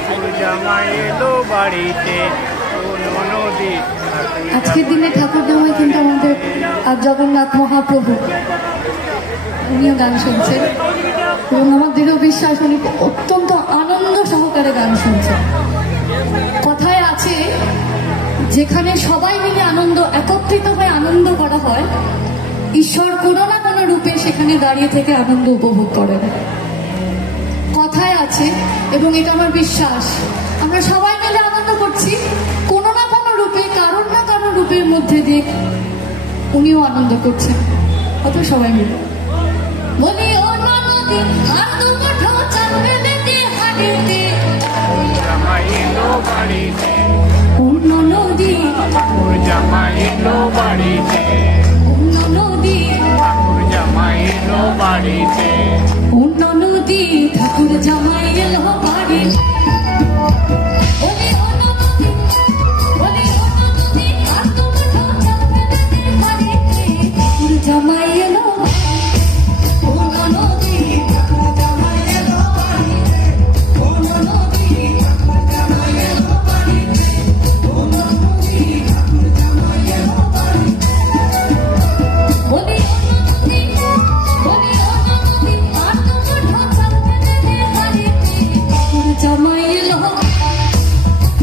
ঠাকুর জামাই এলো বাড়িতে নদী। আজকের দিনে ঠাকুর জামাই কিন্তু আমাদের জগন্নাথ মহাপ্রভু, উনিও গান শুনছেন এবং আমার দৃঢ় বিশ্বাস উনি অত্যন্ত আনন্দ সহকারে গান শুনছেন। কথায় আছে যেখানে সবাই মিলে আনন্দ, একত্রিত হয়ে আনন্দ করা হয়, ঈশ্বর কোনো না কোনো রূপে সেখানে দাঁড়িয়ে থেকে আনন্দ উপভোগ করেন। কথায় আছে এবং এটা আমার বিশ্বাস, আমরা সবাই মিলে আনন্দ করছি কোনো না কোনো রূপে, কারণ না কারণ রূপের মধ্যে দিয়ে উনিও আনন্দ করছেন। কত সবাই মিলে বলি ও নদী আর দুটো চাল বেঁধে হাঁটিতে জামাই এলো বাড়িতে অন্য নদী ঠাকুর জামাই এলো বাড়িতে অন্য নদী ঠাকুর জামাই এলো বাড়িতে অন্য নদী ঠাকুর জামাই এলো বাড়ি। জামাই এলো অন্য নদী ঠাকুর জামাই এলো বাড়িতে অন্য নদী ঠাকুর জামাই এলো বাড়িতে অন্য নদী ঠাকুর জামাই এলো বাড়িতে বলি অন্য নদী বলি অন্য নদী আর দুটো ঢাল বেঁধে বাড়িতে ঠাকুর জামাই এলো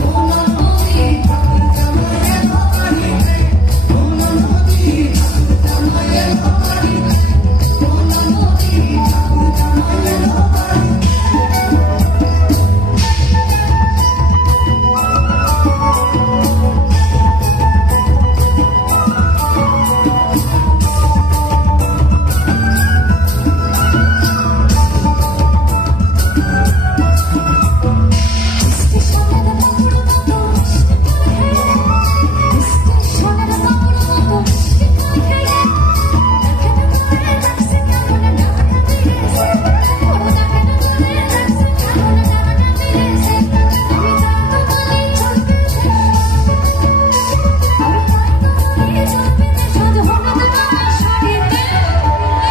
অন্য নদী ঠাকুর জামাই এলো বাড়িতে অন্য নদী ঠাকুর জামাই এলো বাড়িতে অন্য নদী ঠাকুর জামাই এলো বাড়িতে।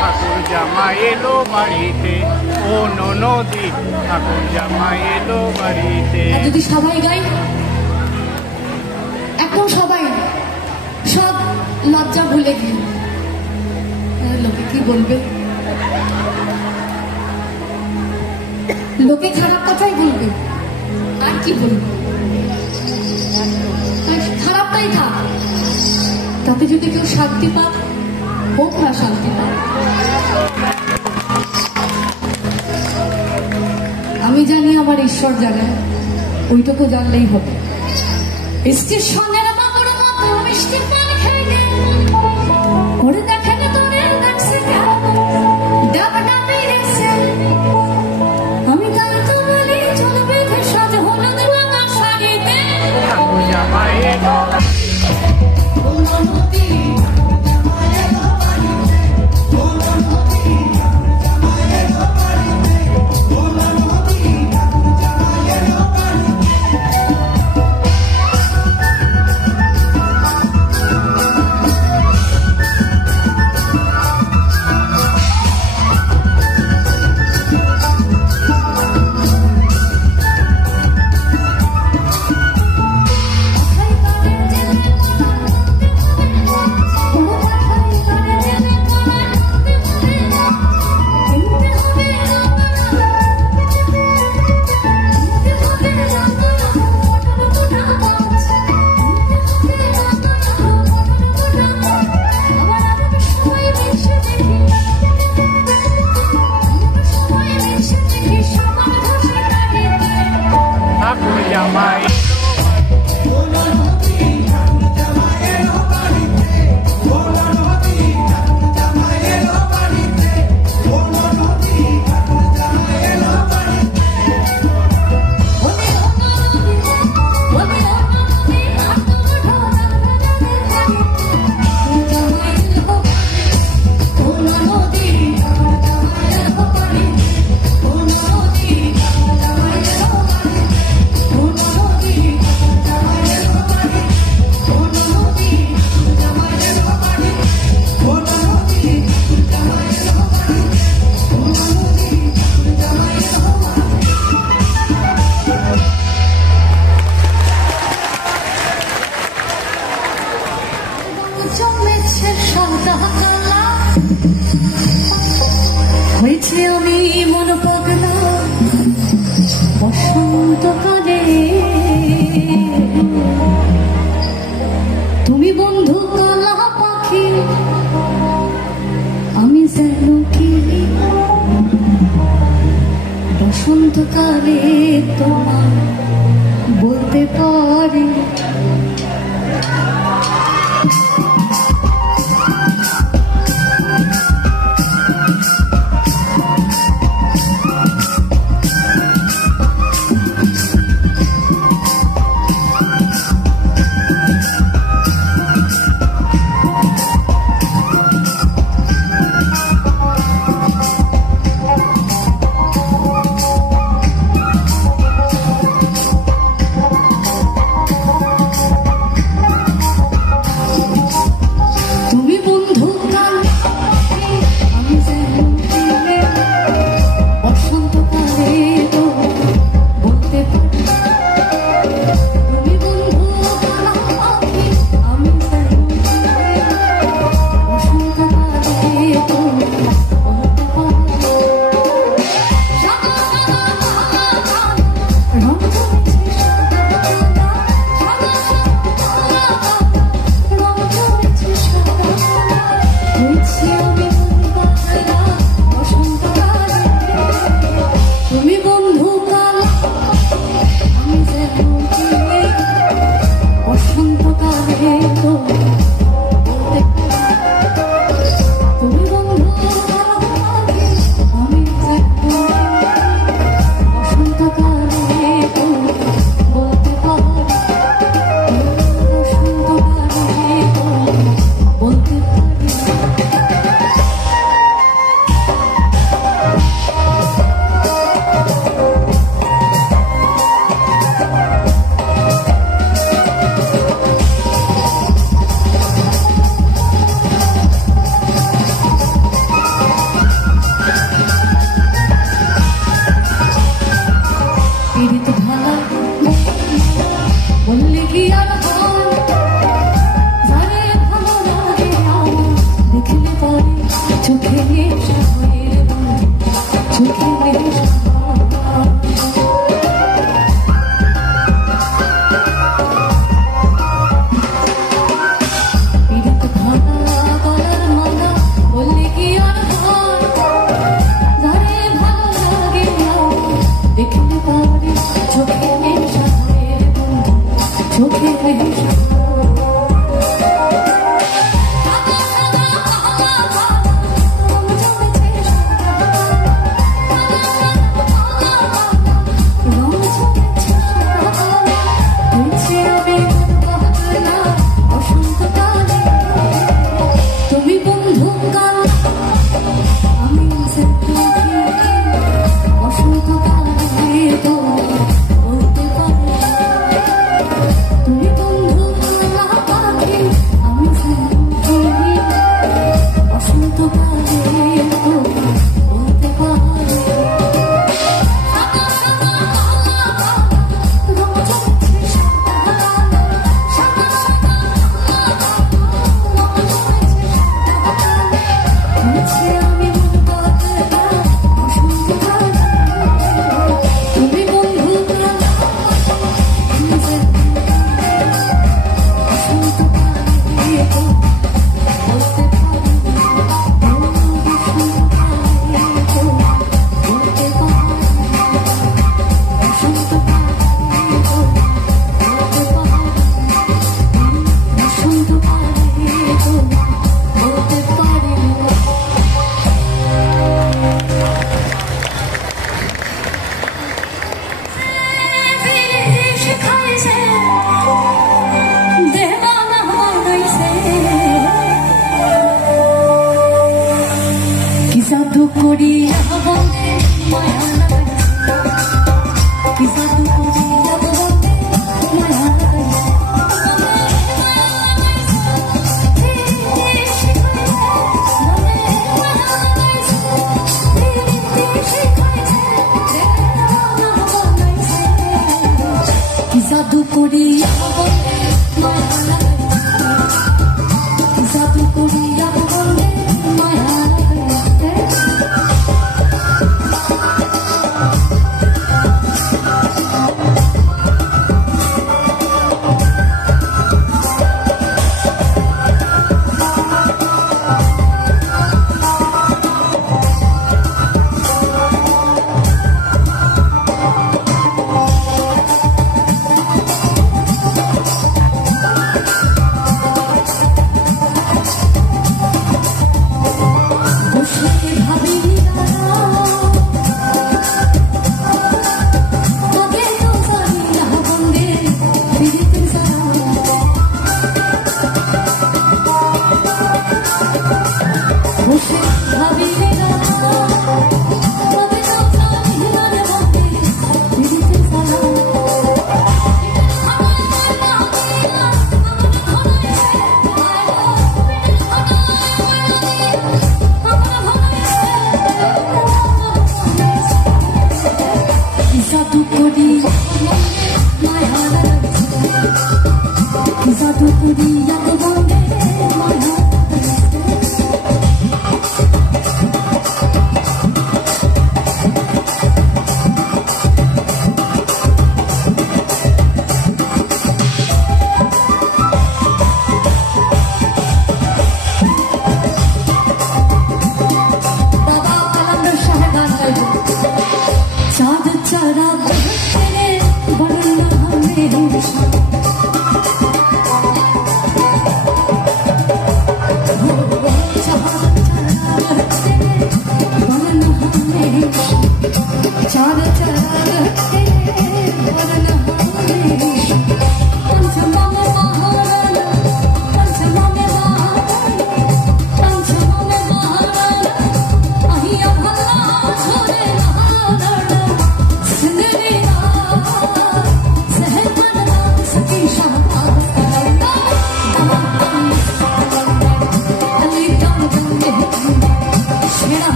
ঠাকুর জামাই এলো বাড়িতে অন্য নদী ঠাকুর জামাই এলো বাড়িতে। যদি সবাই গাই, একদম সবাই, সব লজ্জা ভুলে গিয়ে লোকে কি বলবে, লোকে খারাপ কথাই বলবে, আর কি বলবে, খারাপটাই থাক, তাতে যদি কেউ শান্তি পাক হোক না শান্তি পাক। আমি জানি আমার ঈশ্বর জানেন, ওইটুকু জানলেই হবে। স্টেশনের বাবুর মতো মিষ্টি পান খেয়ে ওরে দেখেন তোরে দেখছে ডাবটা বেড়েছে, আমি গান তো বলি চলবে সাজ হলুদ রাঙা শাড়িতে ঠাকুর জামাই এলো অন্য নদী ঠাকুর জামাই এলো বাড়িতে অন্য নদী ঠাকুর জামাই এলো বাড়িতে অন্য নদী ঠাকুর জামাই এলো বাড়িতে। ঠাকুর জামাই Oh, বসন্তকালে তোমার বলতে পারি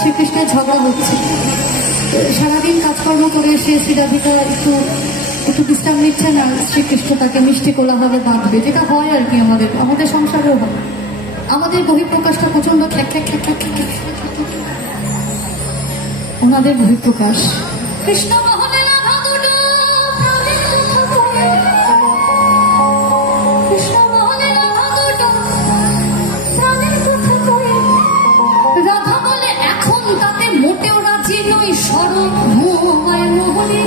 শ্রীকৃষ্ণের ঝগড়া হচ্ছে। সারাদিন কাজকর্ম করে এসে শ্রী রাধিকা একটু বিশ্রাম নিচ্ছে না, শ্রীকৃষ্ণ তাকে মিষ্টি কোলাহলে বাঁধবে, যেটা হয় আর কি আমাদের সংসারেও হয়। আমাদের বহিঃপ্রকাশটা প্রচন্ড খ্যাক খ্যাক খ্যাক খ্যাক খ্যাক, ওনাদের বহিঃপ্রকাশ কৃষ্ণ মোহনে রাধা দুটো প্রাণের কথা কয়ে, কৃষ্ণ মোহনে রাধা দুটো প্রাণের কথা কয়ে, রাধা বলে এখন তাতে মোটেও রাজি নই, স্বরূপ মোহময় মোহনে।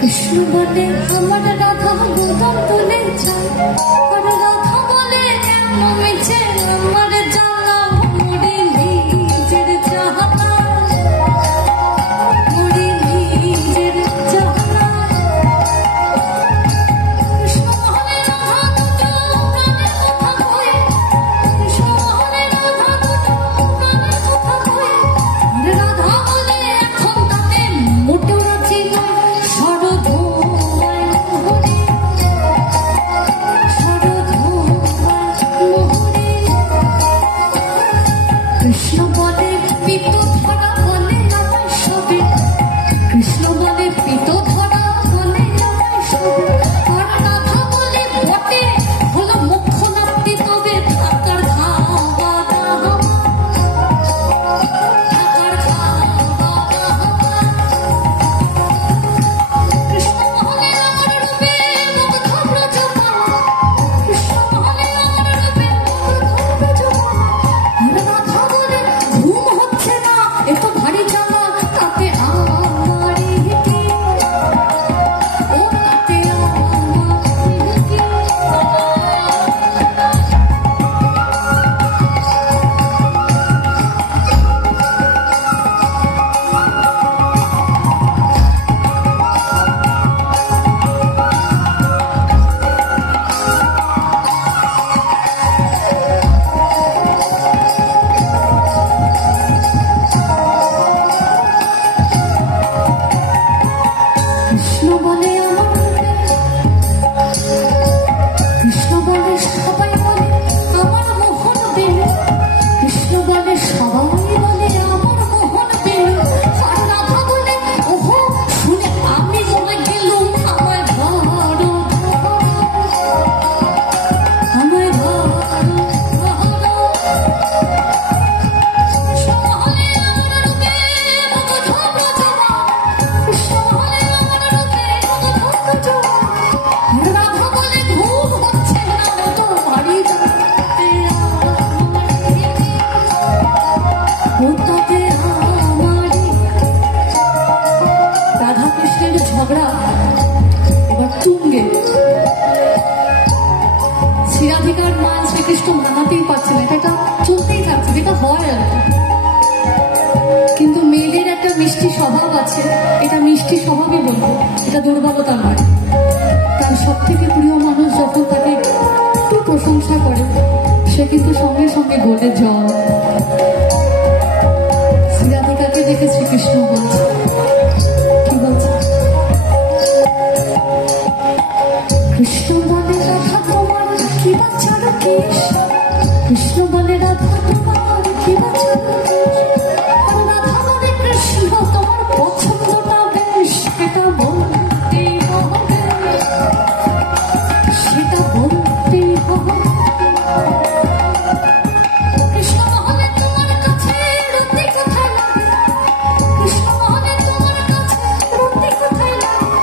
কৃষ্ণ বলে আমার রাধা গোদম তুলে চায়, আর রাধা বলে মিছে আমার জ্বালা মুড়ি নিজের জ্বালা, মুড়ি নিজের জ্বালা। কৃষ্ণ মোহনে রাধা দুটো প্রাণের কথা কয়ে, কৃষ্ণ মোহনে রাধা দুটো প্রাণের কথা কয়ে, রাধা বলে এখন তাতে মোটেও রাজি নয়, সরধময় মোহনে, সরধময় মোহনে। কৃষ্ণ মানাতেই পারছে না, এটা চলতেই থাকছে, যেটা হয় আর কি। কিন্তু মেয়েদের একটা মিষ্টি স্বভাব আছে, এটা মিষ্টি স্বভাবই বলবো, এটা দুর্বলতা নয়। তার সব থেকে প্রিয় মানুষ যখন তাকে একটু প্রশংসা করে, সে কিন্তু সঙ্গে সঙ্গে গলে জল। রাধিকাকে দেখে শ্রীকৃষ্ণ বলছে, কি বলছে? কৃষ্ণ বলে রাধা তোমার কি বাচ্চার কেশ, কৃষ্ণ বলে রাধা তোমার কি বাচ্চার কেশ, রাধা বলে কৃষ্ণ তোমার পছন্দটা বেশ, সেটা বলতেই হবে, সেটা বলতেই হবে। কৃষ্ণ বলে তোমার কাছে রতি কোথায় লাগে, কৃষ্ণ বলে তোমার কাছে রতি কোথায় লাগে,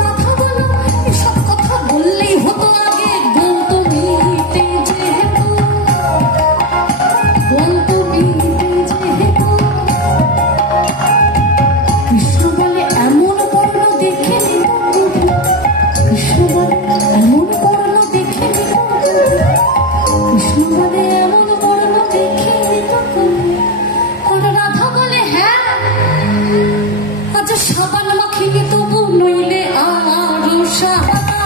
রাধা বলো এসব কথা বললেই হতো আগে, বলতো মিটে যেহেতু, বলতো মিটে যেহেতু। কৃষ্ণ বলে এমন বর্ণ দেখে নিত, কৃষ্ণ বলে এমন বর্ণ দেখে নিত, কৃষ্ণ বলে এমন বর্ণ দেখে নিত। আর রাধা বলে হ্যাঁ, আজ সাবান মাখিয়ে তবু নইলে আরো সাদা,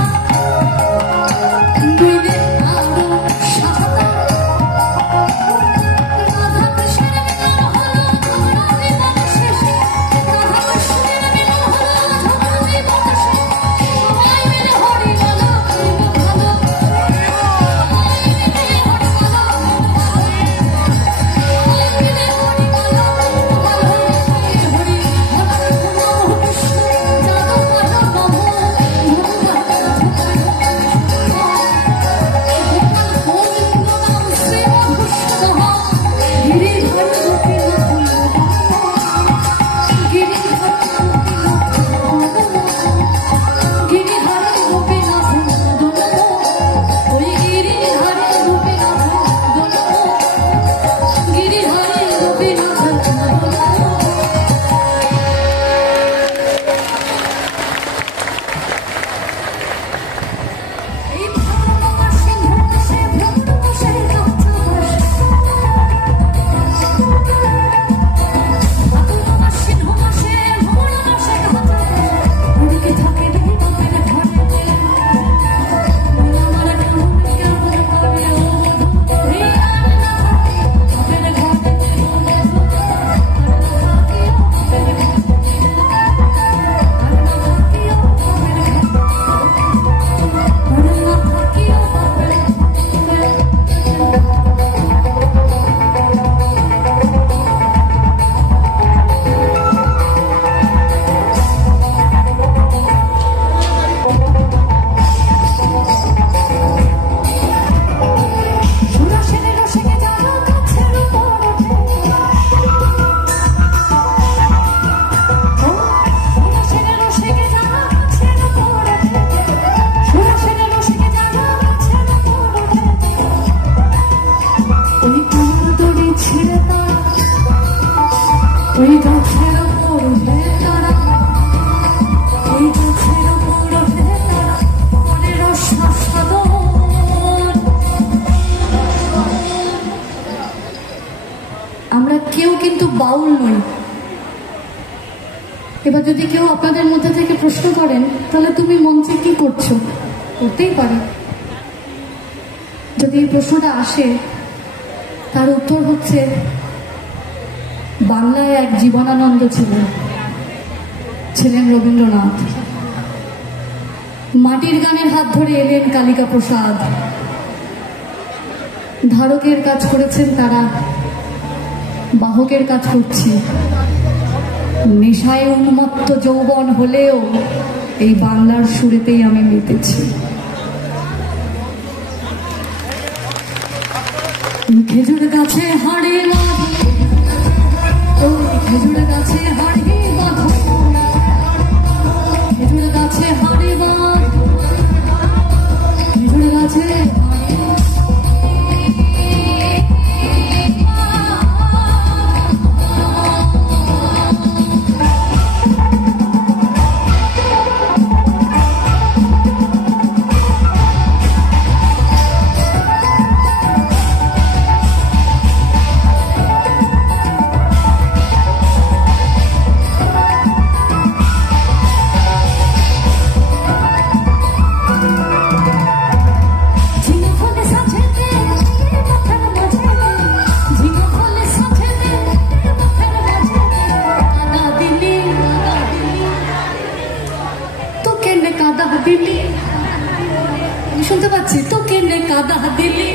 নইলে আরো সাদা। রাধা কৃষ্ণের মিলন হলো ঝগড়া জীবন শেষে, রাধা কৃষ্ণের মিলন হলো ঝগড়া জীবন শেষে, সবাই মিলে হরি বলো হরি ভালো, সবাই মিলে হরি বলো সবাই মিলে হরি বলো ভালো, হরি হরি নাম কৃষ্ণ যাদব মাধব নমো ওই গাছের ওপর হয়ে তারা, ওই গাছের ওপর হয়ে তারা মনের রসাস্বাদন। আমরা কেউ কিন্তু বাউল নই। এবার যদি কেউ আপনাদের মধ্যে থেকে প্রশ্ন করেন, তাহলে তুমি মঞ্চে কি করছো, করতেই পারে। যদি এই প্রশ্নটা আসে, তার উত্তর হচ্ছে বাংলায় এক জীবনানন্দ ছিলেন রবীন্দ্রনাথ। মাটির গানের হাত ধরে এলেন কালিকা প্রসাদ। ধারকের কাজ করেছেন তারা, বাহকের কাজ করছি। নেশায় উন্মত্ত যৌবন হলেও এই বাংলার সুরেতেই আমি মেতেছি। খেজুর গাছে হাড়ে বাঁধো, খেজুর গাছে হাড়ে বাঁধো, খেজুর গাছে হাড়ে বাঁধো, খেজুর গাছে কাদা দিলি